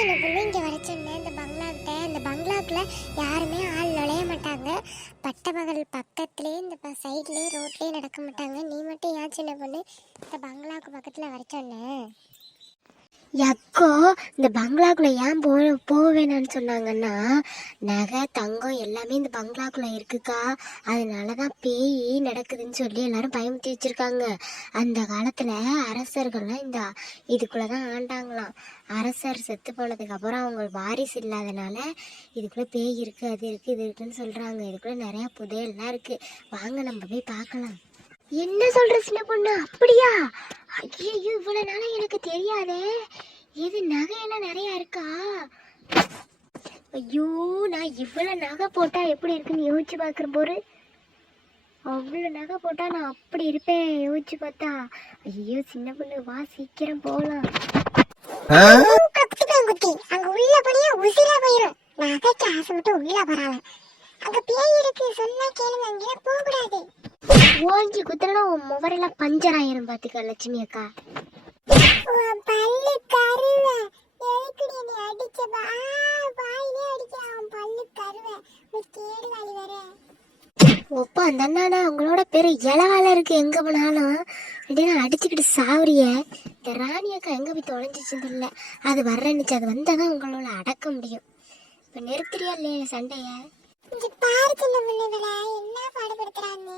சின்ன பொண்ணு இங்கே வர சொன்னேன். இந்த பங்களாக்கிட்ட இந்த பங்களாக்கில் யாருமே ஆள் நுழைய மாட்டாங்க. பட்ட பகல் பக்கத்துலேயே இந்த சைட்லேயே ரோட்லேயே நடக்க மாட்டாங்க. நீ மட்டும் ஏன் சின்ன பொண்ணு இந்த பங்களாவுக்கு பக்கத்தில் வர சொன்னேன் எக்கோ இந்த பங்களாக்குள்ள ஏன் போ போக வேணாம்னு சொன்னாங்கன்னா நகை தங்கம் எல்லாமே இந்த பங்களாக்குள்ள இருக்குக்கா. அதனால தான் பேய் நடக்குதுன்னு சொல்லி எல்லாரும் பயமுத்தி வச்சிருக்காங்க. அந்த காலத்தில் அரசர்கள்லாம் இந்த இதுக்குள்ள தான் ஆண்டாங்களாம். அரசர் செத்து போனதுக்கு அப்புறம் அவங்க வாரிசு இல்லாதனால இதுக்குள்ள பேய் இருக்கு அது இருக்கு இது இருக்குன்னு சொல்றாங்க. இதுக்குள்ள நிறைய புதையல்லாம் இருக்கு. வாங்க நம்ம போய் பார்க்கலாம். என்ன சொல்ற சின்ன பொண்ணு? அப்படியா? ஐயோ இவ்வளவு நாளா எனக்கு தெரியாதே. இது நகையெல்லாம் நிறைய இருக்கா? ஐயோ நான் இவ்வளவு நகை போட்டா எப்படி இருக்குன்னு யோசிச்சு பார்க்குற போரு. அவ்வளோ நகை போட்டா நான் அப்படி இருப்பேன் யோசிச்சு பார்த்தா. ஐயோ சின்ன பொண்ணு வா சீக்கிரம் போகலாம் குட்டி. அங்க உள்ள போனியா உசிரா போயிரும். நகைக்கு ஆசைப்பட்டு உள்ள வரால அங்க பேய் இருக்கு சொன்னா கேளுங்க அங்கே போக கூடாது ஓங்கி குத்துறனா உன் முவரெல்லாம் பஞ்சர் ஆயிரும் பாத்துக்க லட்சுமி அக்கா. பல்லு கருவ. எதுக்குடி நீ அடிச்ச? பா வாயிலே அடிக்க. அவன் பல்லு கருவ. ஒரு கேடு வாலி வர ஒப்பா அந்த அண்ணாடா உங்களோட பேரு இளவால இருக்கு. எங்க போனாலும். அப்படியே அடிச்சுக்கிட்டு சாவுறிய. இந்த ராணி அக்கா எங்க போய் தொலைஞ்சிச்சுன்னு தெரியல. அது வர்றன்னுச்சு அது வந்தாதான் உங்களோட அடக்க முடியும். இப்ப நிறுத்துறியா இல்லையா சண்டைய? இங்க பாரு சின்ன என்ன பாடுபடுத்துறான்னு.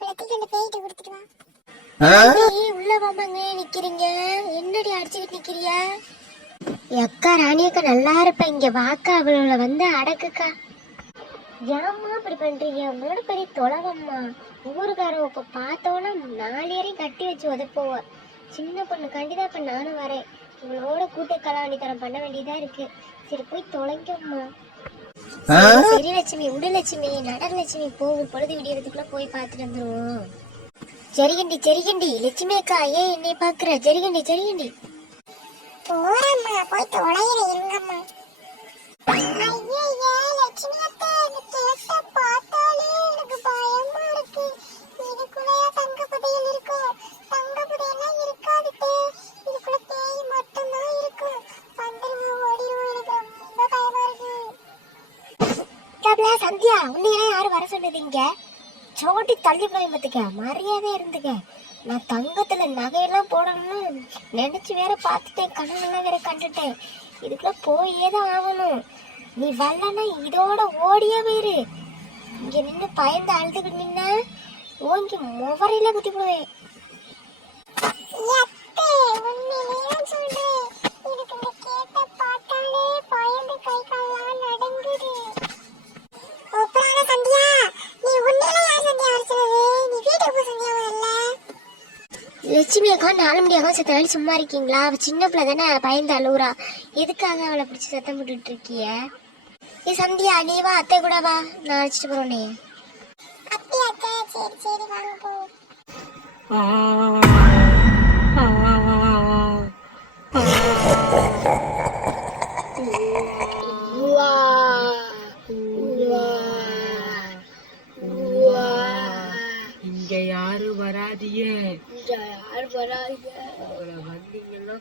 விளக்கிட்டு அந்த பேய்கிட்ட கொடுத்துட்டு வா ஏய், உள்ள வாமாங்க நிக்கிறீங்க. என்னடி அடிச்சுக்கிட்டு நிக்கிறிய? அக்கா ராணி அக்கா நல்லா இருப்ப. இங்க வாக்கா அவளோட வந்து அடக்குக்கா. ஏம்மா இப்படி பண்றீங்க? உங்களோட பெரிய தொலைவம்மா. ஊருக்காரன் இப்ப பார்த்தோன்னா நாலேரையும் கட்டி வச்சு உதப்போவ. சின்ன பொண்ணு கண்டிதான் இப்ப நானும் வரேன். இவளோட கூட்டு கலாவணித்தனம் பண்ண வேண்டியதா இருக்கு. சரி போய் தொலைங்கம்மா. லட்சுமி உடு லட்சுமி நட லட்சுமி போகும் பொழுது விடியறதுக்குள்ள போய் பார்த்துட்டு வந்துருவோம். சரிகண்டி சரிகண்டி லட்சுமி அக்கா ஏன் என்னை பாக்குற சரிகண்டி சரிகண்டி போறம்மா போய் தொலைகிற இருங்கம்மா. உன்னையெல்லாம் யாரும் வர சொன்னது இங்க? சோட்டி தள்ளி போய் பார்த்துக்க. மரியாதை இருந்துக்க. நான் தங்கத்துல நகையெல்லாம் போடணும்னு நினைச்சு வேற பார்த்துட்டேன். கனவுலாம் வேற கண்டுட்டேன். இதுக்குள்ள போயே தான் ஆகணும். நீ வரலன்னா இதோட ஓடியே போயிரு. இங்க நின்று பயந்து அழுதுகிட்டு நின்னா ஓங்கி முவரையில குத்தி போடுவேன் ஒப்பரான லட்சுமி அக்கா நாலு மணி அக்கா சத்த நாள் சும்மா இருக்கீங்களா? அவ சின்ன பிள்ளை தானே பயந்து அழுவுறா. எதுக்காக அவளை பிடிச்சி சத்தம் போட்டுட்டு இருக்கிய? ஏ சந்தியா நீ வா அத்தை கூட வா. நான் அழைச்சிட்டு போறேனே அப்படியா அத்தை சரி சரி வாங்க போ வராங்க வந்தீங்கன்னா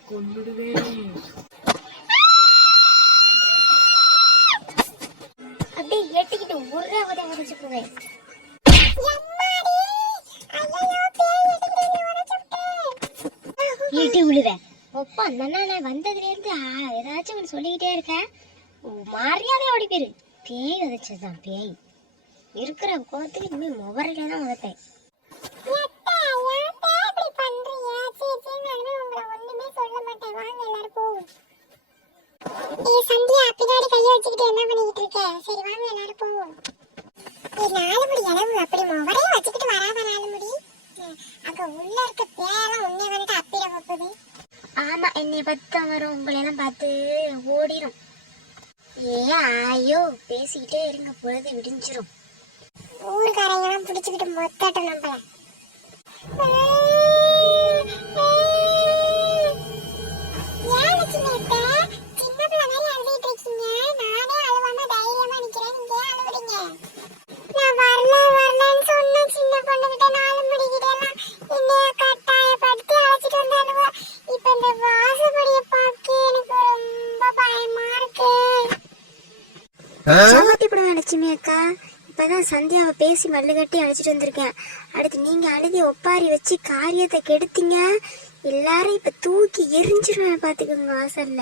அப்படியே எட்டிக்கிட்டு ஈட்டி விழுவேன் ஒப்பா அந்த வந்ததுலேருந்து ஏதாச்சும் ஒன்று சொல்லிக்கிட்டே இருக்கேன் மரியாதை ஓடி பேரு பேய் உதச்சதுதான் பேய். இருக்கிற கோவத்துக்கு இனிமே முகரையில தான் உதப்பேன் சந்தியா பின்னாடி கைய வச்சுக்கிட்டு என்ன பண்ணிக்கிட்டு இருக்க? சரி வாங்க எல்லாரும் போவோம். நாலு முடி இளவு அப்படி முகரையும் வச்சுக்கிட்டு வராத நாலு முடி. அங்க உள்ள இருக்க பேரெல்லாம் உன்னை வந்துட்டு அப்பிட போகுது ஆமா என்னை பத்தி தான் வரும். உங்களை எல்லாம் பார்த்து ஓடிரும். ஏ ஆயோ பேசிக்கிட்டே இருங்க பொழுது விடிஞ்சிரும். ஊருக்காரங்க சவாத்தி படம் லட்சுமி அக்கா. இப்பதான் சந்தியாவை பேசி மல்லு கட்டி அழைச்சிட்டு வந்திருக்கேன். அடுத்து நீங்க அழுதி ஒப்பாரி வச்சு காரியத்தை கெடுத்தீங்க. எல்லாரும் இப்ப தூக்கி எரிஞ்சிருவேன் பாத்துக்கோங்க வாசல்ல.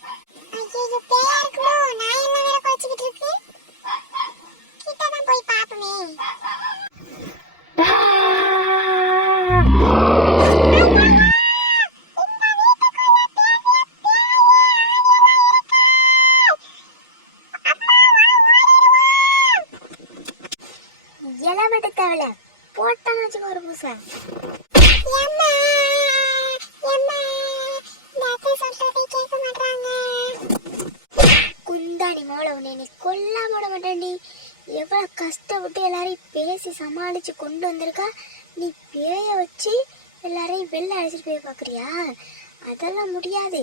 இளவட்ட தேவல போட்டான்னு வச்சுக்கோ ஒரு பூசை. குந்தாணி மோள உன்னை நீ கொல்லா போட மாட்டேன்டி. எவ்வளோ கஷ்டப்பட்டு எல்லாரையும் பேசி சமாளித்து கொண்டு வந்திருக்கா? நீ பேய வச்சு எல்லாரையும் வெளில அழைச்சிட்டு போய் பார்க்குறியா? அதெல்லாம் முடியாது.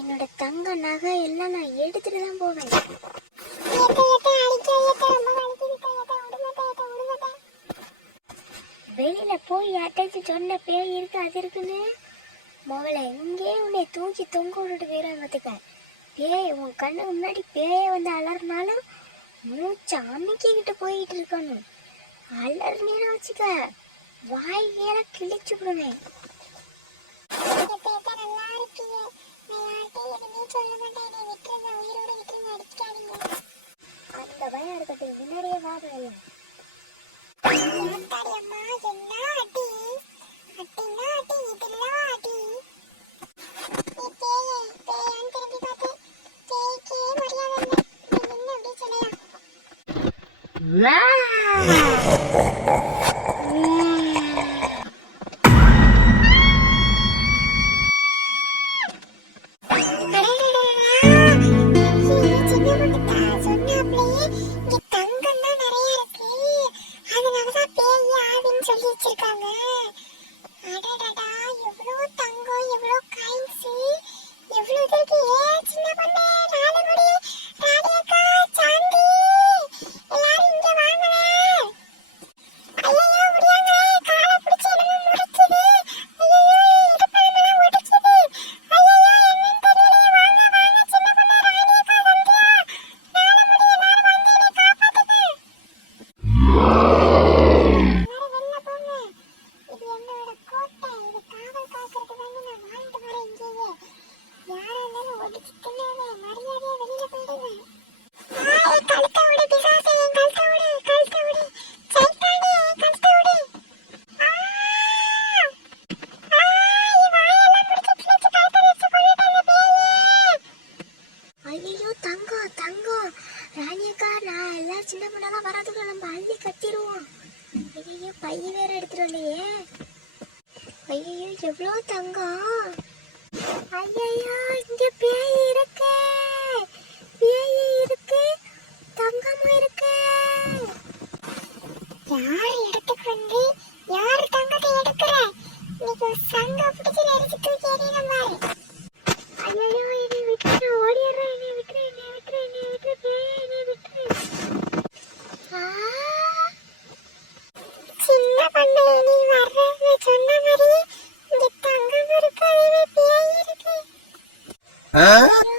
என்னோட தங்க நகை எல்லாம் நான் எடுத்துட்டு தான் போவேன். வெளியில போய் யார்ட்டாச்சும் சொன்ன பேய் இருக்கு அது இருக்குன்னு? முதல்ல இங்கே உன்னை தூக்கி தொங்க விட்டுட்டு போயிடும் பார்த்துக்க. பேய் உன் கண்ணுக்கு முன்னாடி பேய வந்து அலறினாலும் மூச்சு அமைக்கிக்கிட்டு போயிட்டு இருக்கணும். அலறினேன்னு வச்சுக்க வாய் வேற கிழிச்சு விடுவேன் அந்த பயம் இருக்கட்டும். Ah! ஐயோ பைய வேற எடுத்துட்டு ஐயோ எவ்வளோ தங்கம்? ஐயோ இங்க பேய் இருக்கு. பேய் இருக்கு தங்கமும் இருக்கு. யார் இடத்துக்கு வந்து யார் தங்கத்தை எடுக்கிற? இன்னைக்கு சங்க ஐயோ